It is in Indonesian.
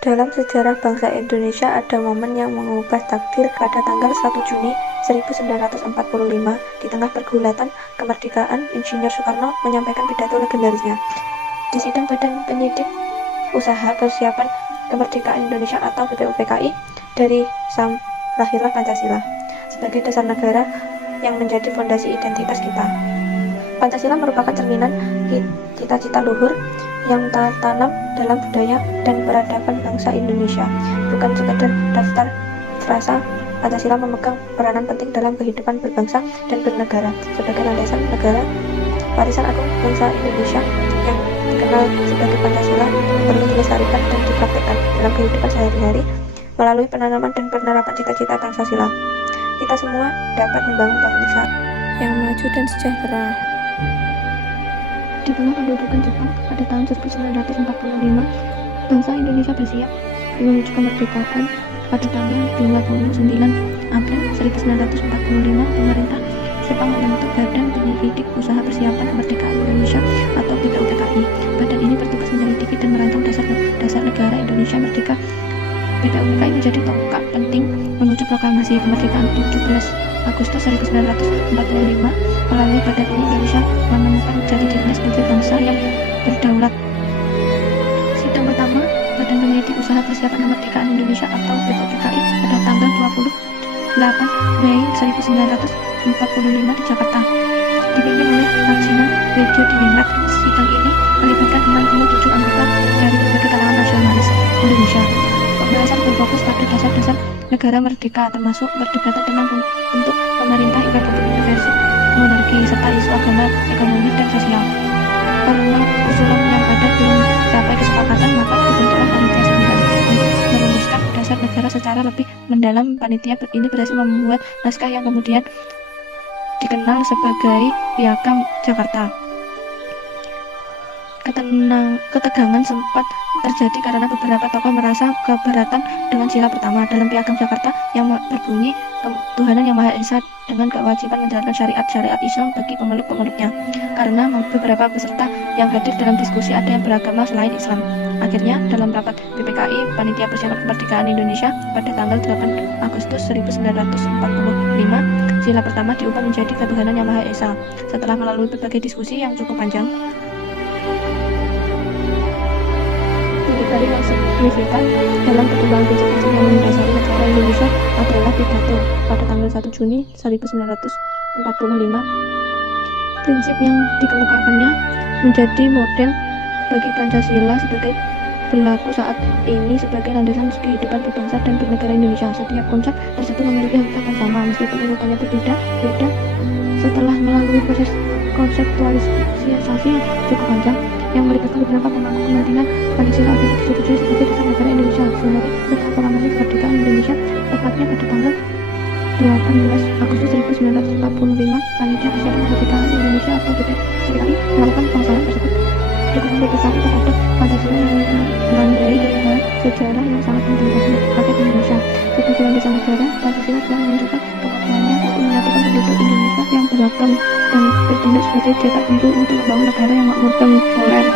Dalam sejarah bangsa Indonesia ada momen yang mengubah takdir pada tanggal 1 Juni 1945 di tengah pergulatan kemerdekaan. Insinyur Soekarno menyampaikan pidato legendarisnya di sidang Badan Penyidik Usaha Persiapan Kemerdekaan Indonesia atau BPUPKI. Dari sang lahirlah Pancasila sebagai dasar negara yang menjadi fondasi identitas kita. Pancasila merupakan cerminan cita-cita luhur yang tertanam dalam budaya dan peradaban bangsa Indonesia. Bukan sekedar daftar frasa, Pancasila memegang peranan penting dalam kehidupan berbangsa dan bernegara. Sebagai landasan negara, warisan agung bangsa Indonesia yang dikenal sebagai Pancasila perlu dilestarikan dan dipraktikkan dalam kehidupan sehari-hari melalui penanaman dan penerapan cita-cita Pancasila. Kita semua dapat membangun bangsa yang maju dan sejahtera. Di tengah pendudukan Jepang pada tahun 1945, bangsa Indonesia bersiap menuju kemerdekaan. Pada tanggal 29 April 1945, pemerintah Jepang membentuk Badan Penyidik Usaha Persiapan Kemerdekaan Indonesia atau BPUPKI. Badan ini bertugas menyelidiki dan merancang dasar negara Indonesia merdeka. BPUPKI menjadi tonggak penting menuju proklamasi kemerdekaan 17 Agustus 1945. Melalui badan ini Indonesia menemukan jati dirinya sebagai bangsa yang berdaulat. Sidang pertama Badan Penyidik Usaha Persiapan Kemerdekaan Indonesia atau BPUPKI pada tanggal 28 Mei 1945 di Jakarta dipimpin oleh Laksina Wedjo Diningrat. Sidang ini melibatkan 67 anggota dari berbagai kalangan nasionalis Indonesia. Pembahasan berfokus pada dasar-dasar negara merdeka, termasuk perdebatan tentang bentuk pemerintah republik versus monarki serta isu agama, ekonomi, dan sosial. Karena usulan yang ada belum mencapai kesepakatan, maka dibentuklah panitia 9 untuk merumuskan dasar negara secara lebih mendalam. Panitia ini berhasil membuat naskah yang kemudian dikenal sebagai Piagam Jakarta. Ketegangan sempat terjadi karena beberapa tokoh merasa keberatan dengan sila pertama dalam Piagam Jakarta yang berbunyi Tuhanan Yang Maha Esa dengan kewajiban menjalankan syariat Islam bagi pemeluk-pemeluknya. Karena beberapa peserta yang hadir dalam diskusi ada yang beragama selain Islam. Akhirnya dalam rapat BPKI Panitia Persiapan Kemerdekaan Indonesia pada tanggal 8 Agustus 1945, sila pertama diubah menjadi Ketuhanan Yang Maha Esa. Setelah melalui berbagai diskusi yang cukup panjang, titik yang signifikan dalam perkembangan prinsip-prinsip yang mendasari negara Indonesia adalah pidato pada tanggal 1 Juni 1945. Prinsip yang dikemukakannya menjadi model bagi Pancasila sebagai berlaku saat ini sebagai landasan kehidupan berbangsa dan bernegara Indonesia. Setiap konsep tersebut memiliki hakikat yang sama meskipun urutannya berbeda-beda. Setelah melalui proses konseptualisasi yang cukup panjang yang melibatkan beberapa pemangku kepentingan, Pancasila akhirnya disetujui sebagai dasar negara Indonesia. Sehari setelah proklamasi kemerdekaan Indonesia, tepatnya pada tanggal 18 Agustus 1945, Panitia Persiapan Kemerdekaan Indonesia atau BPUPKI melakukan pengesahan tersebut. Dukungan besar terhadap Pancasila yang melandai dengan sejarah yang sangat penting bagi rakyat Indonesia. Sebagai landasan negara, Pancasila telah menunjukkan kemampuannya untuk menyatukan penduduk Indonesia yang beragam dan bertindak sebagai cetak biru untuk membangun negara yang makmur dan toleran.